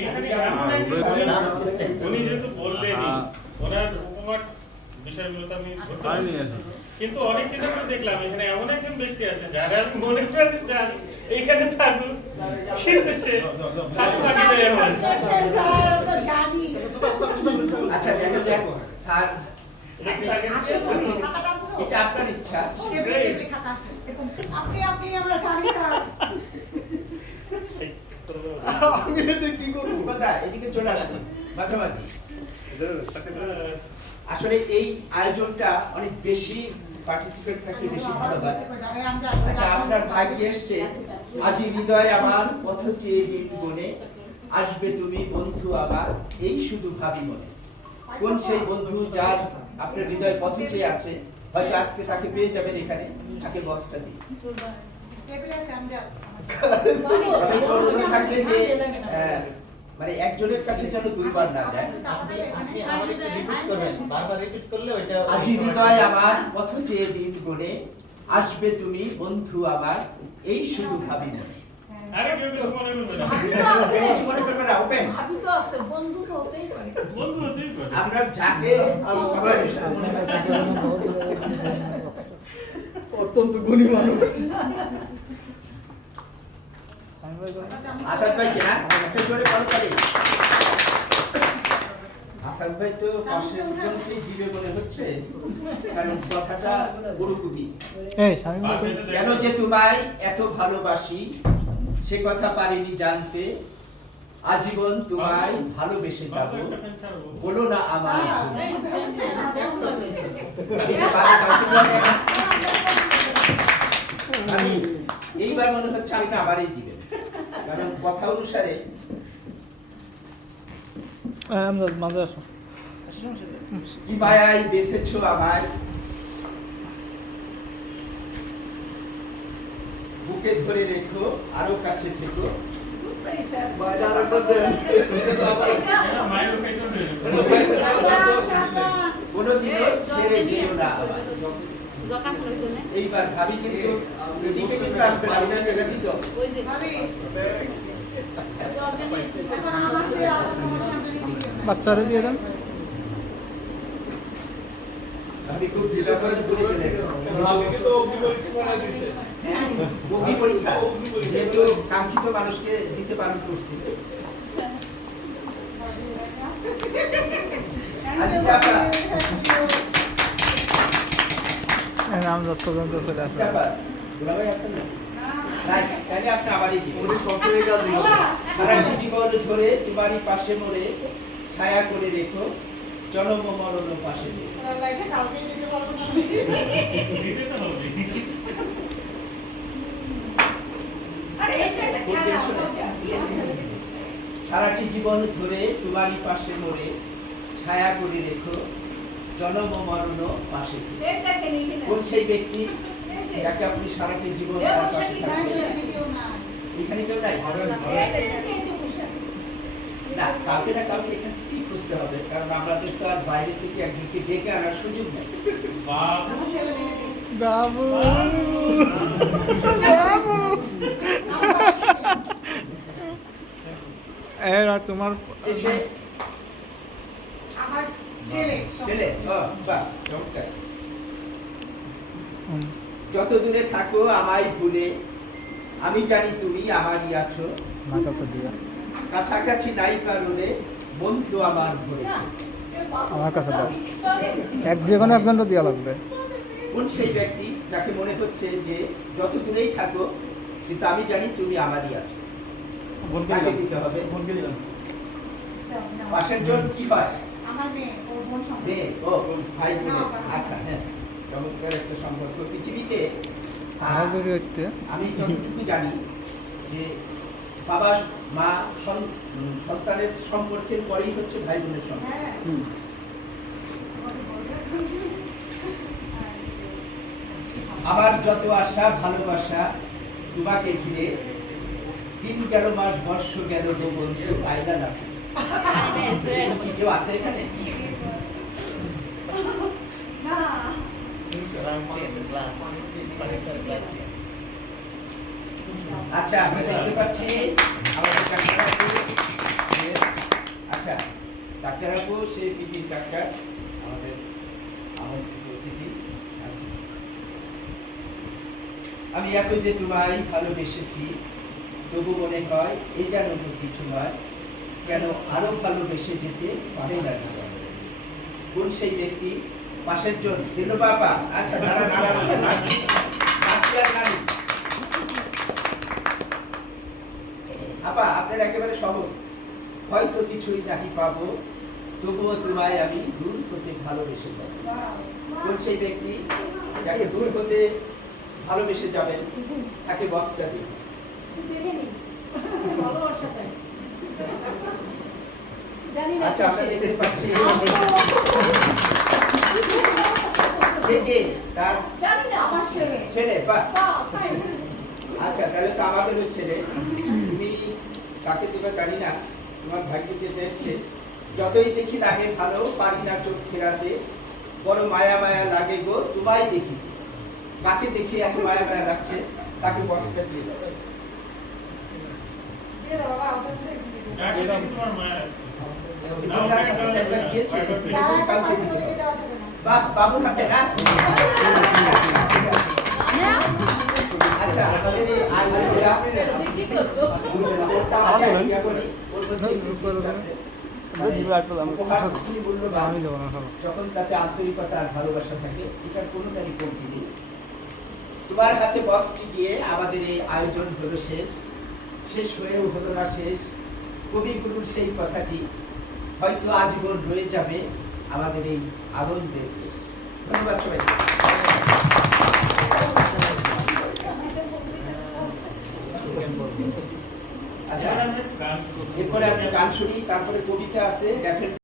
এইখানে এমন একজন উনি যেহেতু বললেনই ওনার উপমার বিষয়গুলো তো আমি ধরতে পারিনি, কিন্তু অনেক চিন্তা করে দেখলাম এখানে এমন একজন ব্যক্তি আছে যারা আমি মনে করতে চান এখানে থাকুন, কিন্তু সে সাথে থাকি দেয় আচ্ছা দেখো যাক স্যার এটা আপনার ইচ্ছা। আপনি আমরা জানি স্যার। কি করবো কথা এদিকে চলে আসুন মাঝামাঝি। আসলে এই আয়োজনটা অনেক বেশি পার্টিসিপেট থাকলে বেশি ভালো হয়। আচ্ছা আপনার ভাগ্যে এসছে আজি হৃদয় আমার পথ চেয়ে দিন গুনে আসবে তুমি বন্ধু আমার এই শুধু ভাবি মনে। কোন সেই বন্ধু যার আপনার হৃদয় পথ চেয়ে আছে, হয়তো আজকে তাকে পেয়ে যাবেন এখানে, তাকে বক্সটা দিই। থাকবে যে মানে একজনের কাছে যেন দুইবার না যায়। আজি হৃদয় আমার পথ চেয়ে দিন গুনে আসবে তুমি বন্ধু আমার এই শুধু ভাবি মনে। আরে কেউ কিছু মনে করবে না, মনে করবে না, ওপেন ভাবি তো আছে, বন্ধু তো হতেই পারে, বন্ধু হতেই পারে। আপনার যাকে মনে হয় তাকে অত্যন্ত গুণী মানুষ। আসাদ ভাই কেনা একটা জোরে বল করে। আসাদ ভাই তো পাশে একজন সেই দিবে মনে হচ্ছে, কারণ কথাটা গুরুকুমি। কেন যে তোমায় এত ভালোবাসি সে কথা পারিনি জানতে, আজীবন তোমায় ভালোবেসে যাব বলো না আমার। আমি এইবার মনে হচ্ছে আমি না আবারই দিবেন, কারণ কথা অনুসারে। কি মায়ায় বেঁধেছো আমায়, বুকে ধরে রেখো আরো কাছে থেকো। কোনদিনও ছেড়ে যেও না আমায়। এইবার ভাবি কিন্তু এদিকে কিন্তু আসবে না, ওই জায়গা দিত। বাচ্চারে দিয়ে দেন। ভাবি খুব জিলা করে বলে দিলেন, ভাবিকে তো অগ্নি পরীক্ষা করা দিয়েছে। হ্যাঁ অগ্নি পরীক্ষা যেহেতু কাঙ্ক্ষিত মানুষকে দিতে পালন করছি। নাম যত পর্যন্ত চলে আসবে। আপনি আবারই দিবেন। সারাটি জীবন ধরে তোমারই পাশে মরে ছায়া করে রেখো জন্ম মরণ পাশে। সারাটি জীবন ধরে তোমারই পাশে মরে ছায়া করে রেখো জন্ম মরণ পাশে। কোন সেই ব্যক্তি যাকে আপনি সারাটি জীবন তার পাশে থাকবেন? এখানে কেউ নাই না, কাউকে না কাউকে এখান থেকেই খুঁজতে হবে, কারণ আমাদের তো আর বাইরে থেকে একজনকে ডেকে আনার সুযোগ নেই। বাবু বাবু এরা তোমার এসে আমার ছেলে ছেলে বাহ চমৎকার। যত দূরে থাকো আমায় ভুলে আমি জানি তুমি আমারই আছো, কাছাকাছি নাই কারণে মন তো আমার ভরে। আমার কাছে দাও, এক যে কোনো একজনটা দেওয়া লাগবে। কোন সেই ব্যক্তি যাকে মনে হচ্ছে যে যত দূরেই থাকো কিন্তু আমি জানি তুমি আমারই আছো, তাকে দিতে হবে। পাশের জন কি হয়? আমার মেয়ে, ওর বোন সম্পর্ক। মেয়ে, ও ভাই বোন। আচ্ছা হ্যাঁ, চমৎকার একটা সম্পর্ক। পৃথিবীতে আমি যতটুকু জানি যে বাবা মা সন্তানের সম্পর্কের পরেই হচ্ছে ভাই বোনের সম্পর্ক। আমার যত আশা ভালোবাসা তোমাকে ঘিরে, দিন গেল মাস বর্ষ গেল গো বন্ধু আইলা না। কেউ আছে এখানে? আচ্ছা আমি দেখতে পাচ্ছি আমাদের ডাক্তার আমাদের আমন্ত্রিত অতিথি। আচ্ছা, আমি এত যে তোমায় ভালোবেসেছি তবু মনে হয় এটা নতুন কিছু নয়, কেন আরো ভালোবেসে যেতে পারে না হৃদয়। কোন সেই ব্যক্তি পাশের জন দিল বাবা। আচ্ছা দাঁড়া নাড়া নাড়ি আপা, আপনার একেবারে সহজ। হয়তো কিছুই নাহি পাবো, তবুও তোমায় আমি দূর হতে ভালোবেসে যাব। কোন সেই ব্যক্তি যাকে দূর হতে ভালোবেসে যাবেন, তাকে বক্সটা দিন। ভালোবাসাটাই জানি না আচ্ছা, আমরা দেখতে পাচ্ছি সে কে? তার জানি না আমার ছেলে। ছেলে। বাহ, বাহ, আচ্ছা তাহলে তো আমাদেরও ছেলে। তুমি কাকে দিবা জানি না, তোমার ভাইকে যেটা এসছে। যতই দেখি লাগে ভালো, পারি না চোখ ফেরাতে, বড় মায়া মায়া লাগে গো তোমায় দেখি। কাকে দেখি এত মায়া মায়া লাগছে, তাকে বক্সটা দিয়ে দেবে। দিয়ে দাও বাবা, ওটা দিয়ে দাও। যাকে দেখে তোমার মায়া লাগছে। জীবনদার হাতে একবার দিয়েছে, যারা একটা কাউকে পাশে দিতে ওদেরকে হবে। দেওয়া যাবে না। বাহ, বাবুর হাতে না? আচ্ছা, আমাদের এই আয়োজনটা কি করবো আচ্ছা, ইয়া করি, ওর মধ্যে একটু আছে। উপহার খুবই মূল্যবান। আমি যাবো না খাবো। যখন তাতে আন্তরিকতা আর ভালোবাসা থাকে, এটার কোনোটারই কমতি নেই। তোমার হাতে বক্সটি দিয়ে আমাদের এই আয়োজন হলো শেষ। শেষ হয়েও হলো না শেষ। কবিগুরুর সেই কথাটি হয়তো আজীবন রয়ে যাবে আমাদের এই আনন্দের দেশ। ধন্যবাদ সবাই। আচ্ছা, এবার আমরা গান শুরু করব। এরপরে আমরা গান শুনি, তারপরে কবিতা আছে, র্যাপের